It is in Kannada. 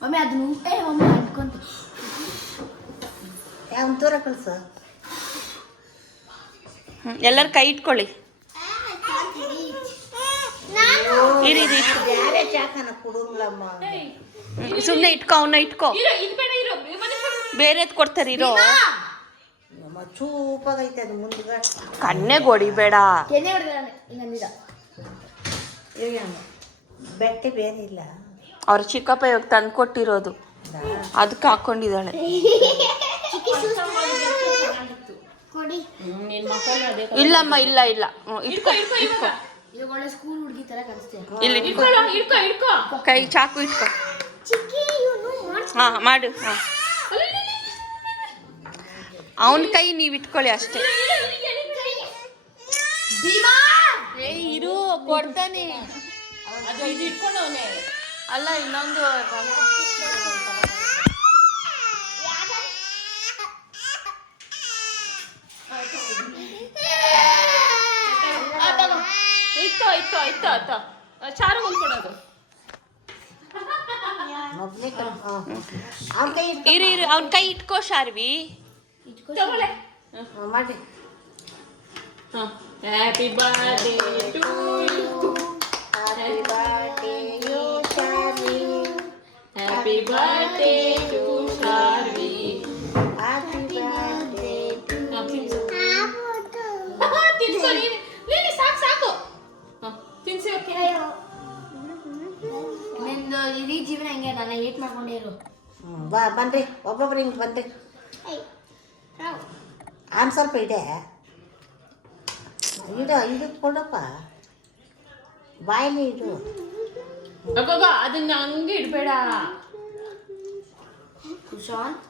ಮಮ್ಮಿ ಅದನ್ನು ಮಮ್ಮಿ ಅಂಟ್ಕೊಂತ ಯಾವ ದೂರ ಕಳ್ಸ. ಎಲ್ಲರೂ ಕೈ ಇಟ್ಕೊಳ್ಳಿ. ಯಾರೇ ಚಾಕನ ಕುಡುಂಗ್ಲಮ್ಮ. ಸುಮ್ಮನೆ ಇಟ್ಕೊ, ಅವನ್ನ ಇಟ್ಕೊ, ಬೇರೆದ್ ಕೊಡ್ತಾರೆ ಇರೋ. ಚೂಪಾಗೈತೆ ಅದು ಮುಂದ್ಗ ಕಣ್ಣೆಗೆ ಹೊಡಿಬೇಡ. ಬೆಟ್ಟೆ ಬೇರೆ ಇಲ್ಲ. ಅವ್ರ ಚಿಕ್ಕಪ್ಪ ಇವಾಗ ತಂದು ಕೊಟ್ಟಿರೋದು, ಅದಕ್ಕೆ ಹಾಕೊಂಡಿದ್ದಾಳೆ. ಇಲ್ಲಮ್ಮ, ಇಲ್ಲ ಇಲ್ಲ, ಇಟ್ಕೊ ಇಟ್ಕೊ. ಇಲ್ಲಿ ಇಟ್ಕೊ, ಕೈ ಚಾಕು ಇಟ್ಕೊ. ಹಾ ಮಾಡು. ಅವನ ಕೈ ನೀವು ಇಟ್ಕೊಳ್ಳಿ ಅಷ್ಟೇ. ಇರು, ಕೊಡ್ತಾನೆ. ಅಲ್ಲ ಇನ್ನೊಂದು ಇತ್ತು ಚಾರು ಕೊಡೋದು. ಇರು ಇರು, ಅವನ ಕೈ ಇಟ್ಕೋ ಶಾರ್ವಿ. ಮಾಡಿ. Happy birthday to you, happy birthday you Sharvi, happy birthday to Sharvi, happy birthday to you. ತಿನ್ಸೋ ನೀನು, ಸಾಕು ತಿನ್ಸಿ. ನಿಂದು ಇಡೀ ಜೀವನ ಹಂಗೆ ನಾನು ಹೇಟ್ ಮಾಡ್ಕೊಂಡೇ ಇರು. ಬಾ ಬನ್ರಿ, ಒಬ್ಬೊಬ್ರು ಹಿಂಗೆ ಬನ್ರಿ. ಸ್ವಲ್ಪ ಇದೆ ಇದು ಕೊಡಪ್ಪ, ಬಾಯಲ್ಲಿ ಇಡು. ಅದನ್ನ ಹಂಗೆ ಇಡಬೇಡ ಕುಶಾಂತ್.